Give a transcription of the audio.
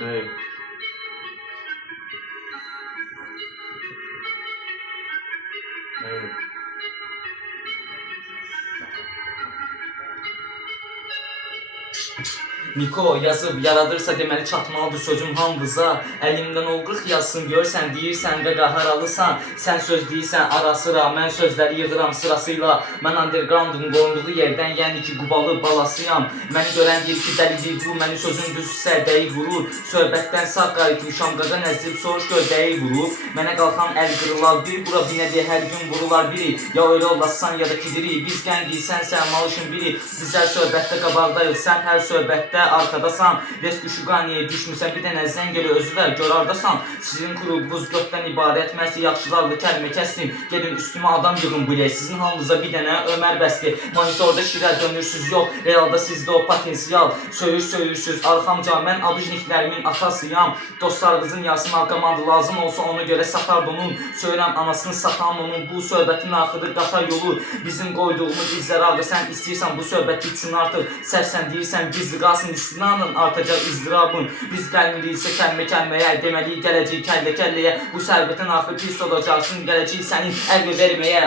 Ey. Ey. Niko yazıb yaradırsa deməli çatmalıdır sözüm hamınıza. Əlimdən ol 40 yazsın görsən deyirsən və qaharalısan. Sən söz deyirsən ara sıra, mən sözləri yığıram sırasıyla. Mən undergroundun qorunduğu yerdən, yəni ki Qubalı balasıyam. Məni görən deyir ki dəlidir bu, məni sözün düzsə dəyi vurur. Söhbətdən sağ qayıtmışam, qaqa nəzib soruş gör dəyi vurur. Mənə qalxan əl qırılar bir, bura binədir hər gün vurular biri. Ya öyle olassan ya da kidiri, biz gəngiy sənsən malışın biri. Bizlər söhbətdə qabaqdayıq, sən hər söhbətdə arkadasan. Res düşüqaniyə düşmüsən bir dənə zəng elə özü ver görardasan. Sizin qurubunuz götdən ibarət məhz yaxşılarla kəlmə kəsdim. Gedin üstümə adam yığın bu sizin halınıza bir dənə Ömər bəsdir. Monitorda şirə dönürsüz yox, realda sizdə o potensial. Söyürsüz arxamca mən abijniklərimin atasıyam. Dostlarınızın yarısına arqamandı lazım olsa ona görə satar donun. Söyürəm anasını satan onun bu söhbətin axırı qatar yolu. Bizim qoyduğumuz izləri aldı sən istəyirsən bu söhbət bitsin artıq. Sərsən deyirsən gizli qalsın istinanın artacaq izdirabın. Biz gəlmiriksə kəlmə-kəlməyə deməli gələcək kəllə-kəlləyə. Bu sərbətin axırı pis olacaqsın gələcək sənin əl verməyə.